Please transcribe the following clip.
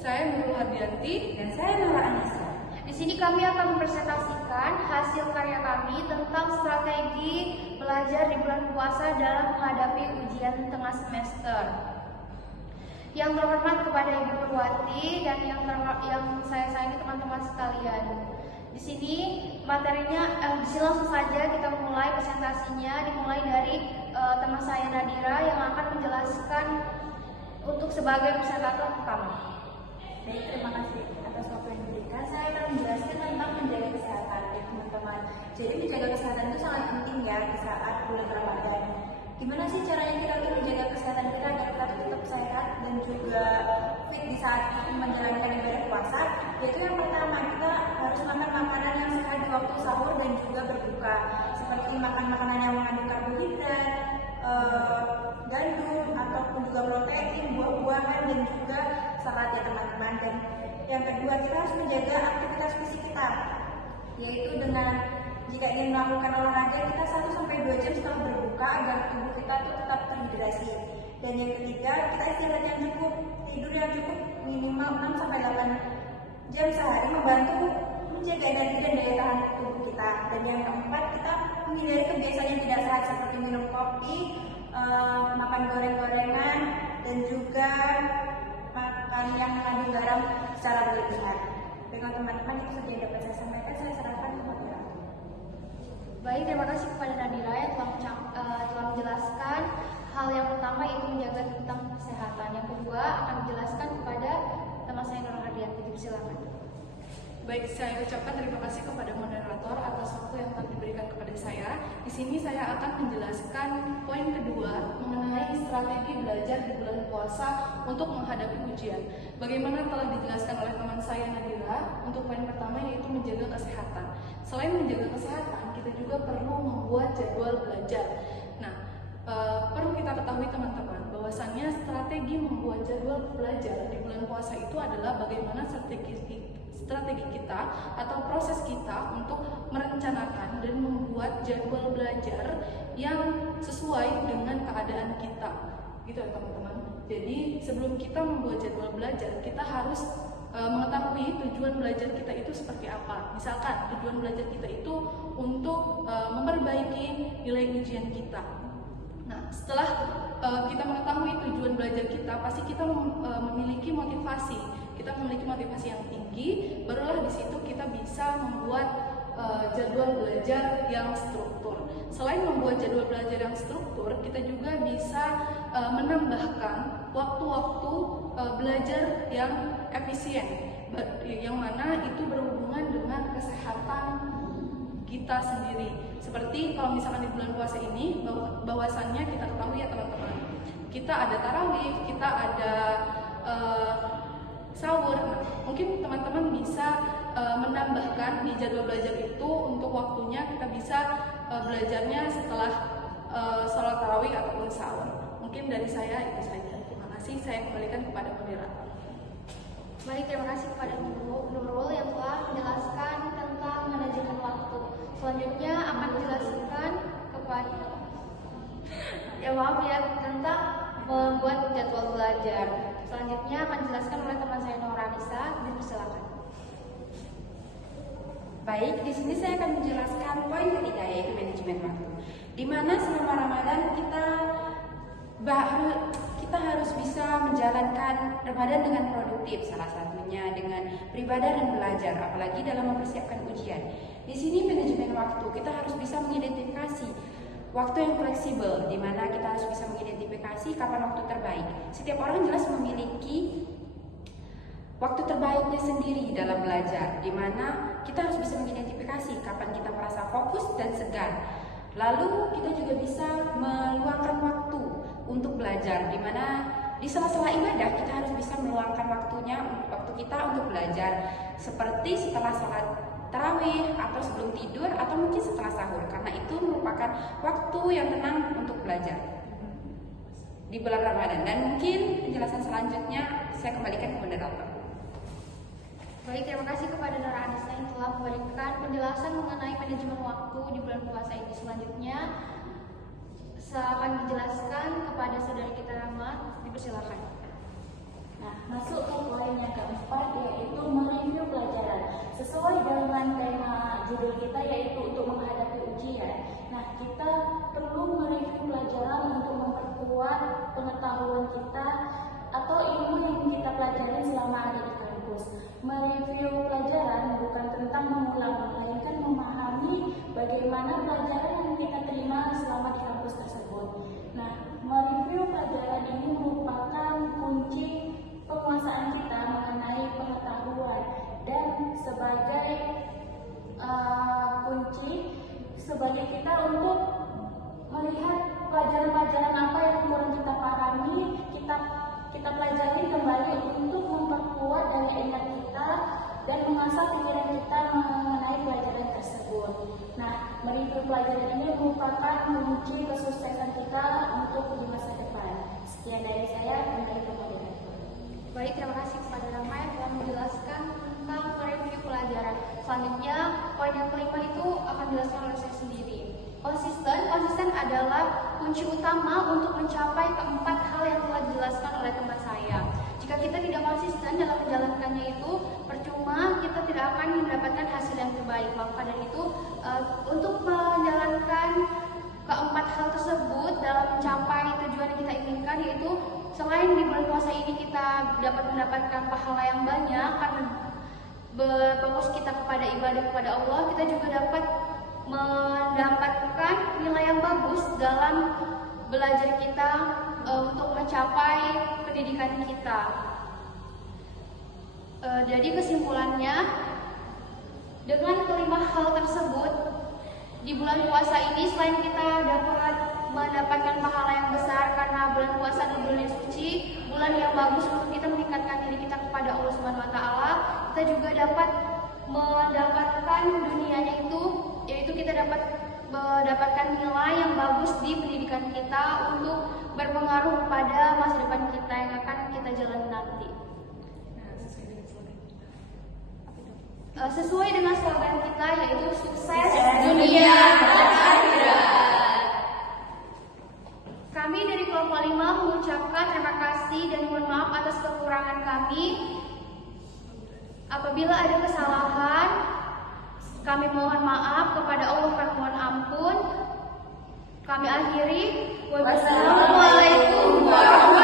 Saya Nurul Hardianti. Dan saya Nora Anissa. Di sini kami akan mempresentasikan hasil karya kami tentang strategi belajar di bulan puasa dalam menghadapi ujian tengah semester. Yang terhormat kepada Ibu Purwati dan yang saya sayangi teman-teman sekalian. Di sini materinya, di sini langsung saja kita mulai presentasinya, dimulai dari teman saya Nadira yang akan menjelaskan untuk sebagai presentator pertama. Baik, terima kasih atas waktu yang diberikan. Saya akan menjelaskan tentang menjaga kesehatan ya teman-teman. Jadi menjaga kesehatan itu sangat penting ya di saat bulan Ramadan. Gimana sih caranya kita untuk menjaga kesehatan kita agar kita tetap sehat dan juga fit di saat menjalankan ibadah puasa? Yaitu yang pertama, kita harus makan makanan yang sehat di waktu sahur dan juga berbuka, seperti makan makanan yang mengandung karbohidrat, gandum ataupun juga protein, buah-buahan dan juga salad ya teman-teman. Dan yang kedua, kita harus menjaga aktivitas fisik kita, yaitu dengan jika ingin melakukan olahraga kita 1-2 jam setelah berbuka agar tubuh kita tuh tetap terhidrasi. Dan yang ketiga, kita istirahat yang cukup, tidur yang cukup minimal 6-8 jam sehari membantu menjaga energi dan daya tahan tubuh kita. Dan yang keempat, kita menghindari kebiasaan yang tidak sehat seperti minum kopi, makan goreng-gorengan, dan juga makan yang mengandung garam secara berlebihan. Dengan teman-teman itu saja yang dapat saya sampaikan. Saya serahkan kepada Ratu. Baik, terima kasih kepada Nadira yang telah menjelaskan hal yang pertama yaitu menjaga tentang kesehatan. Yang kedua akan dijelaskan kepada teman saya Nora Hardianti. Silakan. Baik, saya ucapkan terima kasih kepada moderator atas waktu yang telah diberikan kepada saya. Di sini saya akan menjelaskan poin kedua mengenai strategi belajar di bulan puasa untuk menghadapi ujian. Bagaimana telah dijelaskan oleh teman saya Nadira, untuk poin pertama yaitu menjaga kesehatan. Selain menjaga kesehatan, kita juga perlu membuat jadwal belajar. Nah, perlu kita ketahui teman-teman bahwasannya strategi membuat jadwal belajar di bulan puasa itu adalah bagaimana strategi kita atau proses kita untuk merencanakan dan membuat jadwal belajar yang sesuai dengan keadaan kita, gitu ya teman-teman. Jadi sebelum kita membuat jadwal belajar, kita harus mengetahui tujuan belajar kita itu seperti apa. Misalkan tujuan belajar kita itu untuk memperbaiki nilai ujian kita. Nah, setelah kita mengetahui tujuan belajar kita, pasti kita memiliki motivasi. Kita memiliki motivasi yang tinggi, barulah di situ kita bisa membuat jadwal belajar yang struktur. Selain membuat jadwal belajar yang struktur, kita juga bisa menambahkan waktu-waktu belajar yang efisien, yang mana itu berhubungan dengan kesehatan kita sendiri. Seperti kalau misalkan di bulan puasa ini, bahwasannya kita ketahui ya teman-teman, kita ada tarawih, kita ada sahur. Nah, mungkin teman-teman bisa menambahkan di jadwal belajar itu untuk waktunya kita bisa belajarnya setelah sholat tarawih ataupun sahur. Mungkin dari saya itu saja. Terima kasih. Saya kembalikan kepada moderator. Baik, terima kasih kepada Nurul yang telah menjelaskan tentang manajemen waktu. Selanjutnya akan dijelaskan kepada tentang membuat jadwal belajar. Selanjutnya akan dijelaskan oleh teman saya Nora Anissa. Silakan. Baik, di sini saya akan menjelaskan poin ketiga yaitu manajemen waktu. Di mana selama Ramadan kita harus bisa menjalankan Ramadan dengan produktif, salah satunya dengan beribadah dan belajar, apalagi dalam mempersiapkan ujian. Di sini manajemen waktu, kita harus bisa mengidentifikasi waktu yang fleksibel, di mana kita harus bisa mengidentifikasi kapan waktu terbaik. Setiap orang jelas memiliki waktu terbaiknya sendiri dalam belajar, di mana kita harus bisa mengidentifikasi kapan kita merasa fokus dan segar. Lalu kita juga bisa meluangkan waktu untuk belajar, di mana di sela-sela ibadah kita harus bisa meluangkan waktu kita untuk belajar, seperti setelah sholat tarawih atau sebelum tidur atau mungkin setelah sahur, karena itu merupakan waktu yang tenang untuk belajar di bulan Ramadan. Dan mungkin penjelasan selanjutnya saya kembalikan ke moderator. Baik, terima kasih kepada Nora Anissa yang telah memberikan penjelasan mengenai manajemen waktu di bulan puasa ini. Selanjutnya akan dijelaskan kepada saudari kita Rahmat. Dipersilakan. Nah, masuk ke poin yang keempat. Mereview pelajaran bukan tentang mengulang, melainkan memahami bagaimana pelajaran yang kita terima selama di kampus tersebut. Nah, mereview pelajaran ini merupakan kunci penguasaan kita mengenai pengetahuan dan sebagai kunci sebagai kita untuk melihat pelajaran-pelajaran apa yang kurang kita pahami, kita pelajari kembali untuk memperkuat daya ingat kita dan mengasah pikiran kita mengenai pelajaran tersebut. Nah, mereview pelajaran ini merupakan kunci kesuksesan kita untuk di masa depan. Sekian dari saya, kembali ke moderator. Baik, terima kasih kepada Rama yang telah menjelaskan tentang mereview pelajaran. Selanjutnya, poin yang kelima itu akan dijelaskan oleh saya sendiri. Konsisten adalah kunci utama untuk mencapai keempat hal yang telah dijelaskan oleh teman saya. Jika kita tidak konsisten dalam menjalankannya itu, percuma kita tidak akan mendapatkan hasil yang terbaik. Maka dari itu, untuk menjalankan keempat hal tersebut dalam mencapai tujuan yang kita inginkan, yaitu selain di bulan puasa ini kita dapat mendapatkan pahala yang banyak karena berfokus kita kepada ibadah kepada Allah, kita juga dapat mendapatkan nilai yang bagus dalam belajar kita untuk mencapai pendidikan kita. Jadi kesimpulannya, dengan kelima hal tersebut di bulan puasa ini, selain kita dapat mendapatkan pahala yang besar karena bulan puasa adalah bulan yang suci, bulan yang bagus untuk kita meningkatkan diri kita kepada Allah Subhanahu wa taala, kita juga dapat mendapatkan dunianya itu, yaitu kita dapat mendapatkan nilai yang bagus di pendidikan kita untuk berpengaruh pada masa depan kita yang akan kita jalani nanti. Sesuai dengan slogan kita, yaitu sukses dunia dan akhirat. Kami dari kelompok 5 mengucapkan terima kasih dan mohon maaf atas kekurangan kami. Apabila ada kesalahan, kami mohon maaf kepada Allah, mohon ampun. Kami akhiri. Wassalamualaikum warahmatullahi wabarakatuh.